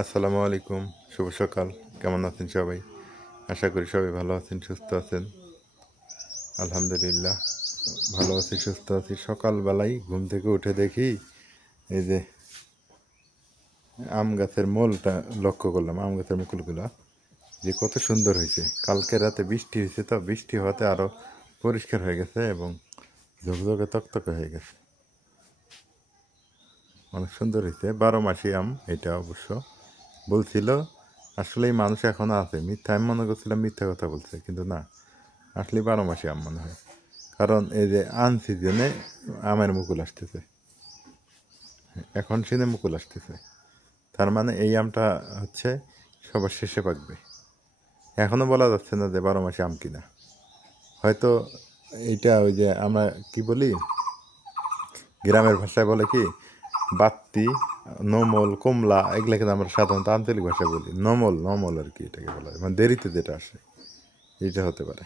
আসসালামু আলাইকুম, শুভ সকাল। কেমন আছেন সবাই? আশা করি সবাই ভালো আছেন, সুস্থ আছেন। আলহামদুলিল্লাহ ভালো আছি, সুস্থ আছি। সকালবেলায় ঘুম থেকে উঠে দেখি এই যে আম গাছের মোলটা লক্ষ্য করলাম, আম গাছের মুকুলগুলা যে কত সুন্দর হয়েছে। কালকে রাতে বৃষ্টি হয়েছে, তো বৃষ্টি হওয়াতে আরও পরিষ্কার হয়ে গেছে এবং ঝকঝকে তকতকে হয়ে গেছে। অনেক সুন্দর হয়েছে, 12 মাসি আম এটা অবশ্য। বলছিল আসলেই মানুষ এখনো আছে, মিথ্যা আমি মনে করছিলাম মিথ্যা কথা বলছে, কিন্তু না, আসলে 12 মাসি আম মনে হয়। কারণ এই যে আনসিজনে আমের মুকুল আসতেছে, এখন সিনে মুকুল আসতেছে, তার মানে এই আমটা হচ্ছে সবার শেষে পাকবে। এখনো বলা যাচ্ছে না যে 12 মাসি আম কিনা। হয়তো এইটা ওই যে আমরা কি বলি, গ্রামের ভাষায় বলে কি বাত্তি, নমল, কমলা, এগুলা কিন্তু আমরা সাধারণত আঞ্চলিক ভাষায় বলি নমল। নমল আর কি এটাকে বলা হয়, মানে দেরিতে যেটা আসে, এইটা হতে পারে।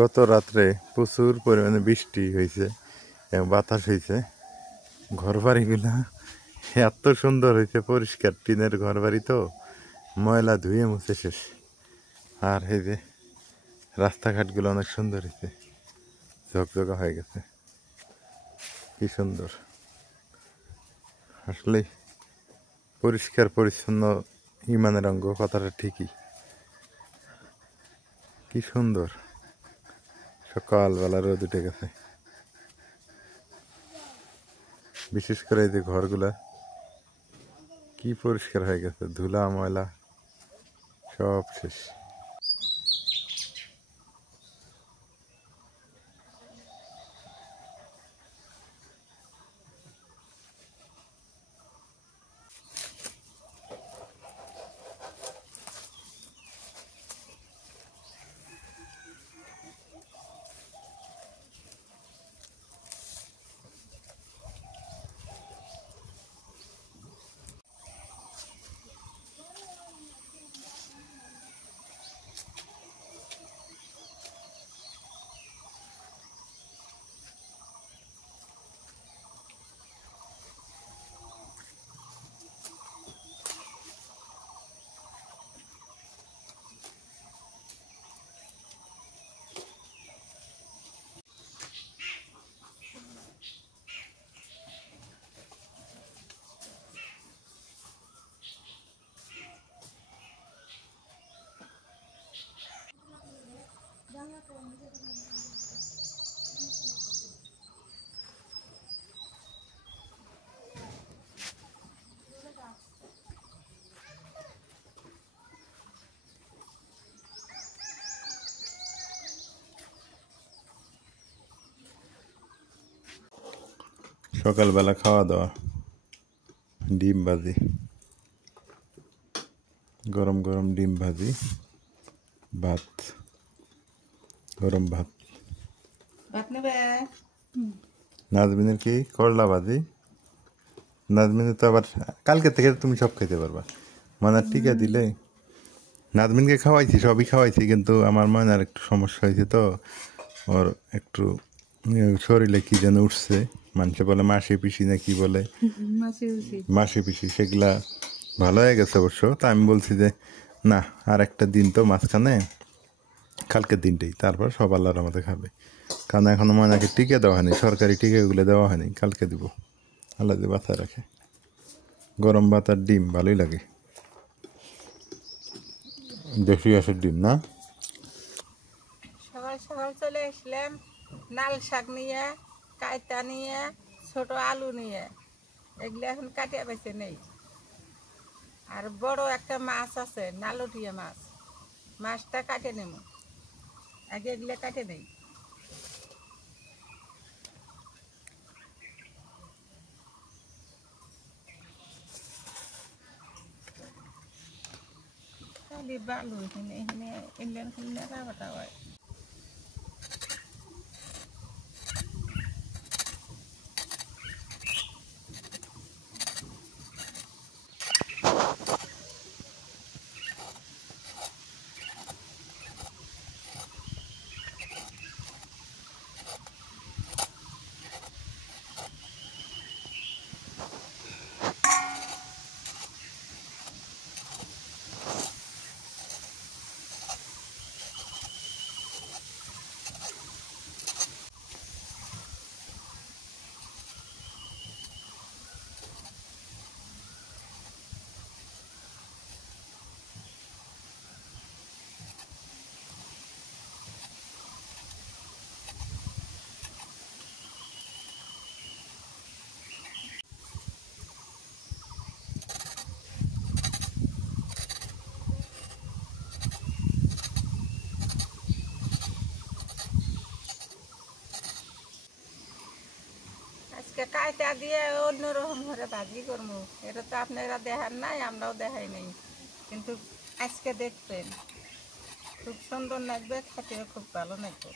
গত রাত্রে প্রচুর পরিমাণে বৃষ্টি হয়েছে এবং বাতাস হয়েছে। ঘর বাড়িগুলা এত সুন্দর হয়েছে, পরিষ্কার টিনের ঘর বাড়ি তো, ময়লা ধুয়ে মুছে শেষ। আর এই যে রাস্তাঘাটগুলো অনেক সুন্দর হয়েছে, ঝকঝকা হয়ে গেছে, কি সুন্দর। আসলে পরিষ্কার পরিচ্ছন্ন ইমানের অঙ্গ, কথাটা ঠিকই। কি সুন্দর সকালবেলা রোদ উঠে গেছে। বিশেষ করে এই যে ঘরগুলা কি পরিষ্কার হয়ে গেছে, ধুলা ময়লা সব শেষ। সকালবেলা খাওয়া দাওয়া, ডিম ভাজি, গরম গরম ডিম ভাজি, ভাত, গরম ভাত। নাজমিনের কি করলা ভাজি। নাজমিনের তো আবার কালকে থেকে তুমি সব খেতে পারবা, ময়নার টিকা দিলে। নাজমিনকে খাওয়াইছি, সবই খাওয়াইছি, কিন্তু আমার ময়নার একটু সমস্যা হয়েছে তো, ওর একটু শরীরে কি যেন উঠছে, মানুষে বলে মাসি পিসি না কি বলে, মাসি পিসি, সেগুলা ভালো হয়ে গেছে অবশ্য। তা আমি বলছি যে না, আর একটা দিন তো মাঝখানে, কালকের দিনটাই, তারপর সব আল্লাহর আমাদের খাবে। কারণ এখনো ময়নাকে টিকা দেওয়া হয়নি, সরকারি টিকাগুলো দেওয়া হয়নি, কালকে দিব, আল্লাহ দিয়ে বাঁচায় রাখে। গরম ভাত আর ডিম ভালোই লাগে, দেশি হাঁসের ডিম না। সকাল সকাল চলে আসলাম লাল শাক নিয়ে, কাইতা নিয়ে, ছোট আলু নিয়ে। এগুলো এখন কাটিয়া বেছে নেই। আর বড় একটা মাছ আছে, নালুটিয়া মাছ, মাছটা কাটে নেব। আগে এগুলো কাটে নেই। খালি বালু এখানে এখানে ইন্ডিয়ান খালি নেড়া বাটা হয়। আজকে কাইটা দিয়ে অন্যরকম করে ভাজি করবো, এটা তো আপনারা দেখার নাই, আমরাও দেখাই নাই, কিন্তু আজকে দেখবেন খুব সুন্দর লাগবে, খেতেও খুব ভালো লাগবে।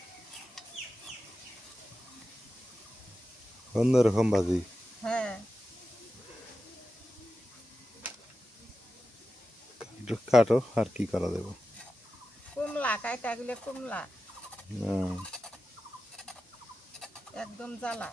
অন্যরকম ভাজি। হ্যাঁ, কাটো আর কি করা দেবো। কুমলা কাইটা গুলো কুমলা হ্যাঁ। একদম জ্বালা।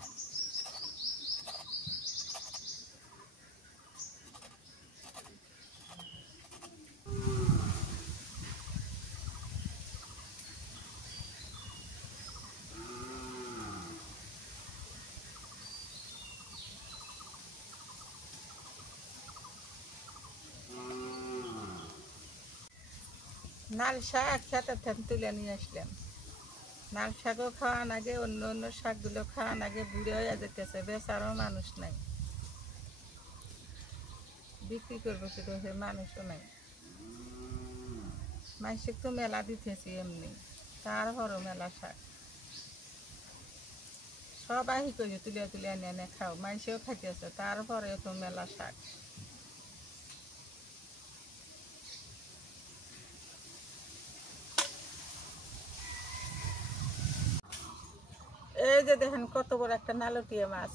লাল শাক খেতে থেকে তুলে নিয়ে আসলাম। লাল শাকও খাওয়ান আগে, অন্য অন্য শাকগুলো খাওয়ান আগে বুড়ে হয়ে যেতেছে, বেচারও মানুষ নাই, বিক্রি করবো কি সে মানুষও নাই। মাসে তো মেলা দিতেছি এমনি, তারপরও মেলা শাক সবাই করে তুলে তুলে এনে এনে খাও, মাইসেও খাইতেছে, তারপরে তো মেলা শাক। এই যে দেখেন কত বড় একটা নালুটিয়া মাছ,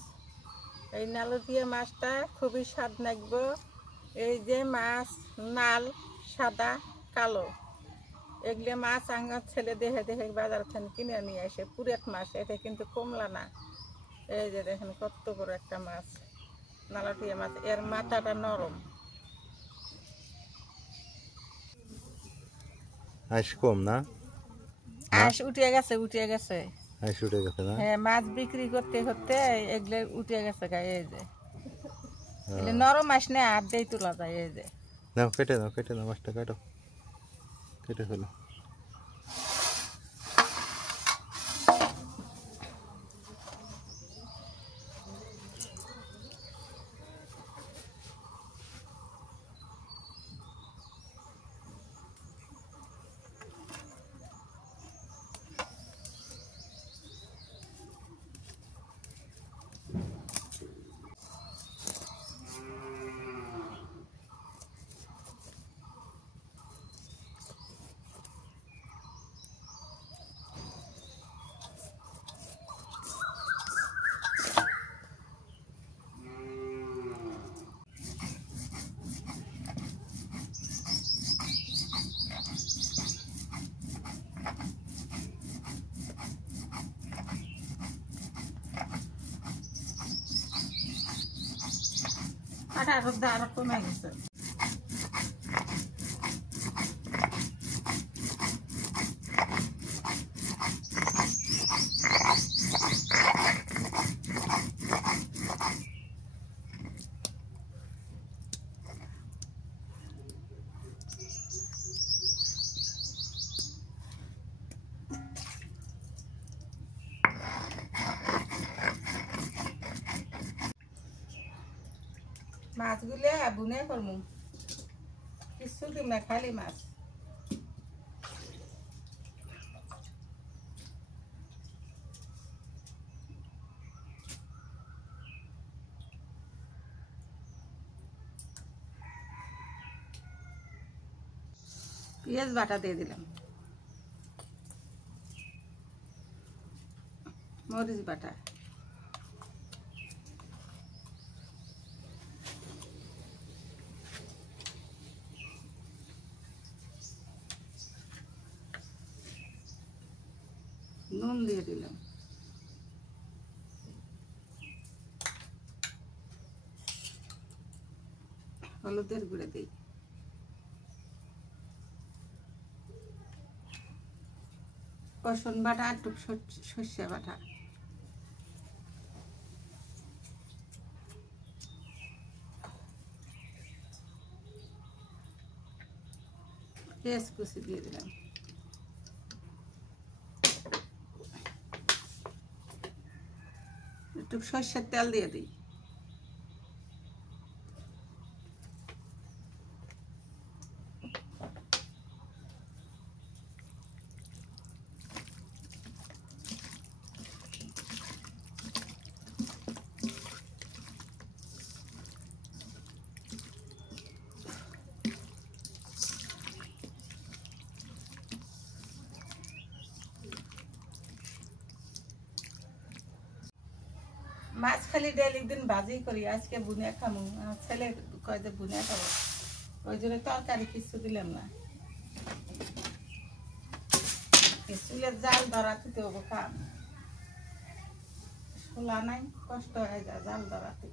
এই নালুটিয়া মাছটা খুবই স্বাদ লাগবে। এই যে মাছ লাল সাদা কালো এগুলো মাছ আমার ছেলে দেখে দেখে বাজার থেকে কিনে নিয়ে আসে, পুরেট মাছ, এটা কিন্তু কমলা না। এই যে দেখেন কত বড় একটা মাছ, নালুটিয়া মাছ, এর মাথাটা নরম। আইস কম না? আঁশ উঠে গেছে উঠে গেছে। আইস উঠে গেছে না? হ্যাঁ, মাছ বিক্রি করতে করতে এগুলো উঠে গেছে গা। এই যে এগুলো নরম মাছ না, হাত দিয়ে তোলা যায়। এই যে নাও কেটে নাও, কেটে নাও, মাছটা কাটো, কেটে ফেলো। আঠার দাঁড় কমে গেছে। মাছগুলো বুনে করবো, কিছু দিন না, খালি মাছ। পেঁয়াজ বাটা দিয়ে দিলাম, মরিচ বাটা, নুন দিয়ে দিলাম, হলুদের গুঁড়ো দিই, রসুন বাটা আর একটু সর্ষে বাটা, পেঁয়াজ কুচি দিয়ে দিলাম, একটু সর্ষের তেল দিয়ে দিই, মাছ খালি ডেলি একদিন ভাজি করি, আজকে বুনিয়া খামু, আমার ছেলে কয় যে বুনিয়া খাবো, ওই জন্য তরকারি কিছু দিলাম না, চুলের জাল ধরাতে হবো, খাম শোলা নাই, কষ্ট হয়ে যায় জাল ধরাতে।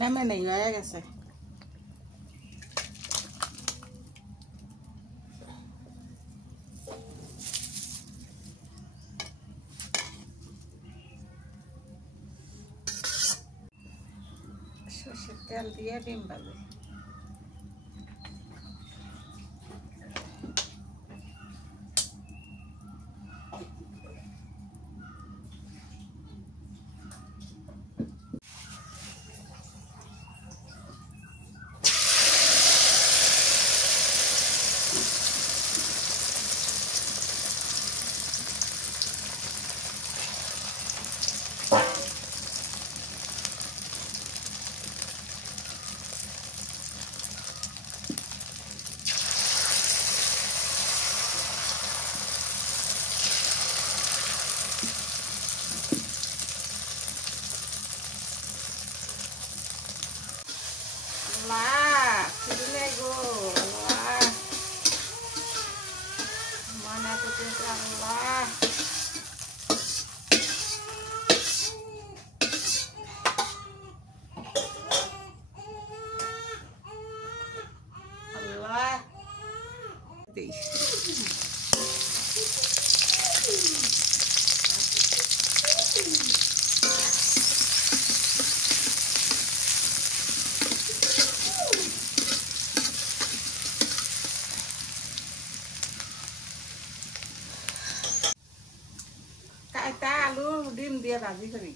নেমে নেই, হয়ে গেছে। সর্ষের তেল দিয়ে ডিম ভাজি, আল্লাহ খুঁজলে গো, আল্লাহ মানা করতেছে, আল্লাহ আল্লাহ দিস। কাইটা আলু ডিম দিয়ে ভাজি করি,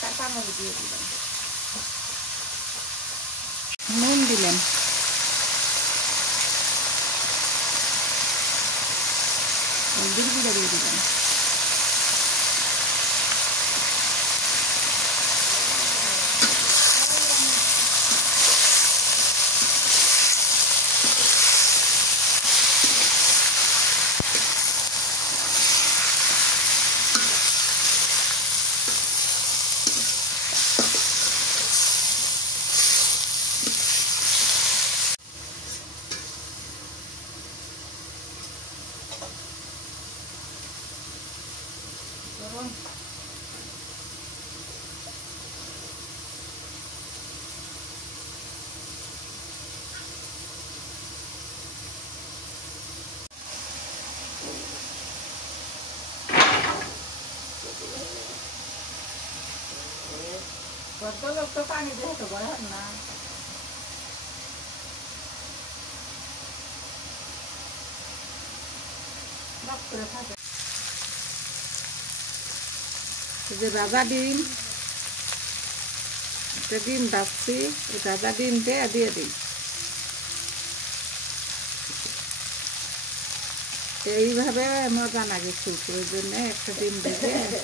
কাঁচামরিচ দিয়ে দিলাম, নুন দিলাম, হলদির গুঁড়ো দিয়ে দিলাম, লোক তো পানি দিয়ে তো বড় না করে থাকে যে রাজা ডিম এটা ডিম ডাকছি রাজা ডিম দিয়ে দিই এইভাবে মজা লাগে খুব ওই জন্য একটা ডিম দিয়ে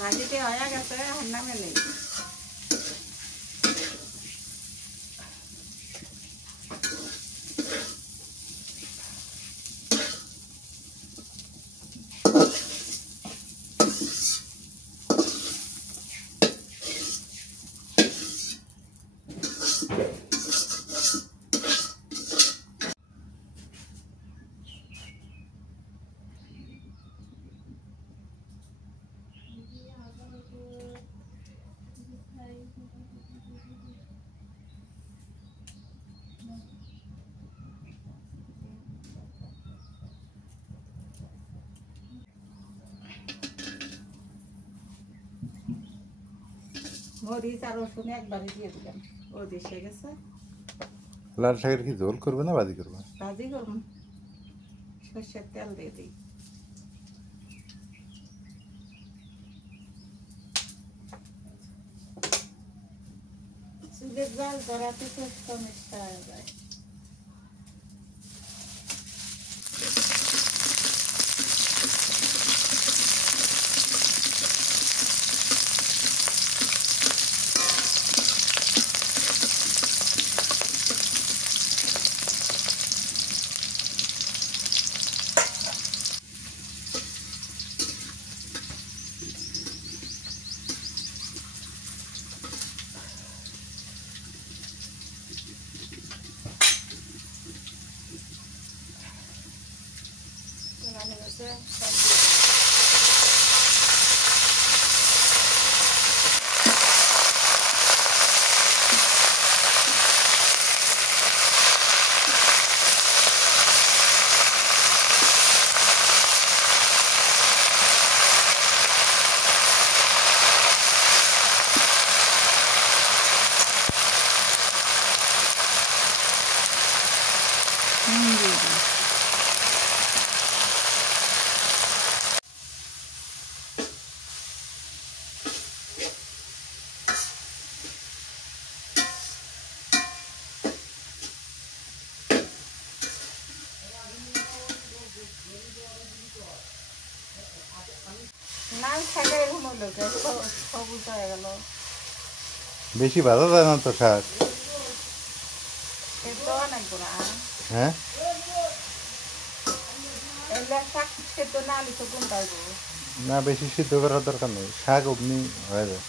ভাজিতে হয়ে গেছে আর নামে নেই মরিচ আর রসুন একবারে দিয়ে দিলাম ও দেশে গেছে লাল শাকের কি ঝোল করবে না ভাজি করবে? ভাজি করুন সর্ষের তেল দিয়ে দিই চুলের জাল ধরাতে তো সমস্যা হয়ে যায় লাল শাকের লোকে সবুজ হয়ে গেল বেশি ভাজা যায় না তো শাক সেদ্ধ অনেক গোড়া হ্যাঁ এগুলা শাক সেদ্ধ না আলু তো কোনটা না বেশি সিদ্ধ করার দরকার নেই শাক অমনি হয়ে যায়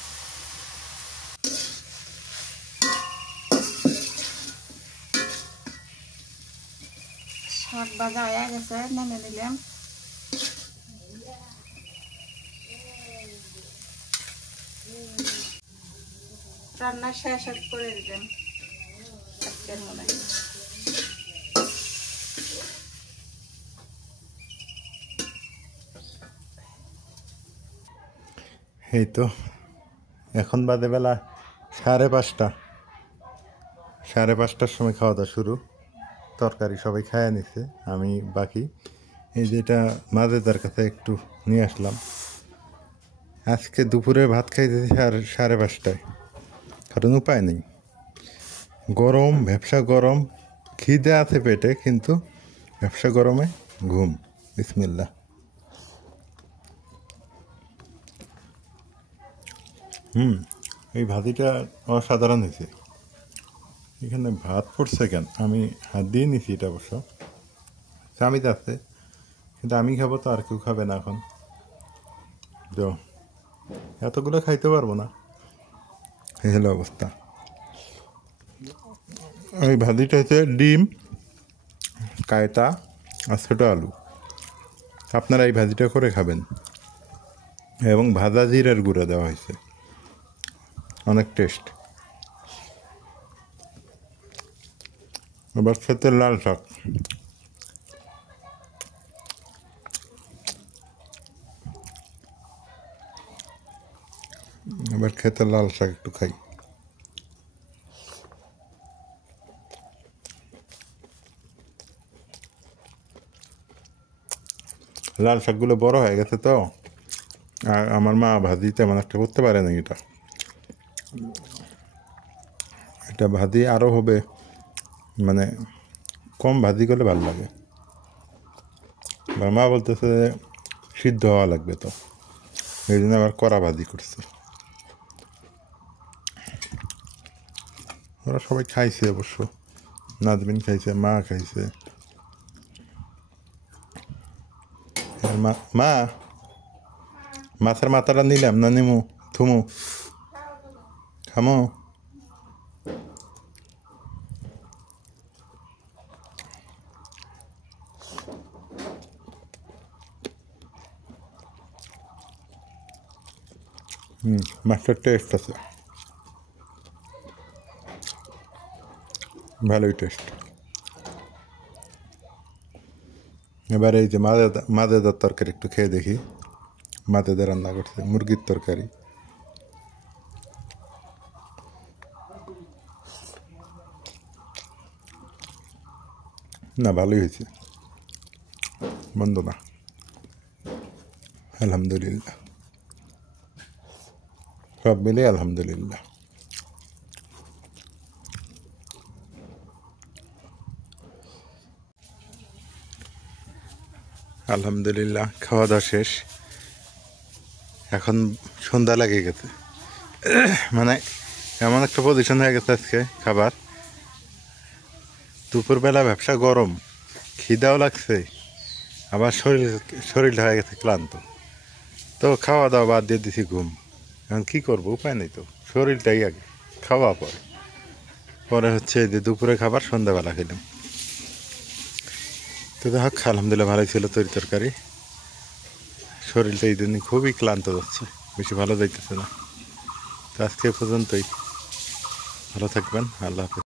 শাক ভাজা হয়ে গেছে নেমে নিলাম রান্না শেষ করে দিলাম আজকের মনে হয় এই তো এখন বাদে বেলা 5:30 5:30টার সময় খাওয়া দাওয়া শুরু তরকারি সবাই খাইয়া নিছে আমি বাকি এই যেটা মাঝেদার কাছে একটু নিয়ে আসলাম আজকে দুপুরে ভাত খাইতেছি আর 5:30টায় কারণ উপায় নেই গরম ব্যবসা গরম খিদে আছে পেটে কিন্তু ব্যবসা গরমে ঘুম বিসমিল্লাহ এই ভাজিটা অসাধারণ হয়েছে এখানে ভাত পড়ছে কেন আমি হাত দিয়ে নিছি এটা অবশ্য চামিচ আছে কিন্তু আমি খাবো তো আর কেউ খাবে না এখন তো এতগুলো খাইতে পারবো না এই হলো অবস্থা এই ভাজিটা হচ্ছে ডিম, কায়তা আর ছোটো আলু। আপনারা এই ভাজিটা করে খাবেন, এবং ভাজা জিরার গুঁড়া দেওয়া হয়েছে, অনেক টেস্ট। এবার খেতে লাল শাক। এবার খেতে লাল শাক একটু খাই। লাল শাকগুলো বড় হয়ে গেছে তো, আর আমার মা ভাজি তেমন একটা করতে পারে না। এটা ভাজি আরও হবে, মানে কম ভাজি করলে ভালো লাগে। আমার মা বলতেছে সিদ্ধ হওয়া লাগবে, তো এই জন্য আবার কড়া ভাজি করছে। ওরা সবাই খাইছে অবশ্য, নাজমিন খাইছে, মা খাইছে। মা মাছের মাথাটা নিলাম না নিমু? থুমু খামো? মাছটার টেস্ট আছে, ভালোই টেস্ট। এবার এই যে মাদেদার তরকারি একটু খেয়ে দেখি। মাদেদা রান্না করছে মুরগির তরকারি। না, ভালোই হয়েছে, মন্দ না, আলহামদুলিল্লাহ। সব মিলে আলহামদুলিল্লাহ। আলহামদুলিল্লাহ, খাওয়া দাওয়া শেষ। এখন সন্ধ্যা লেগে গেছে, মানে এমন একটা পজিশন হয়ে গেছে আজকে খাবার। দুপুরবেলা ব্যবসা গরম, খিদাও লাগছে, আবার শরীরটা হয়ে গেছে ক্লান্ত। তো খাওয়া দাওয়া বাদ দিয়ে দিছি ঘুম। এখন কী করবো, উপায় নেই তো, শরীরটাই আগে, খাওয়া পরে হচ্ছে যে দুপুরে খাবার সন্ধ্যাবেলা খেলাম। তো দেখ আলহামদুলিল্লাহ ভালোই ছিল তরকারি। শরীরটা এই দিন খুবই ক্লান্ত যাচ্ছে, বেশি ভালো যাইতেছে না। তো আজকে পর্যন্তই, ভালো থাকবেন, আল্লাহ হাফেজ।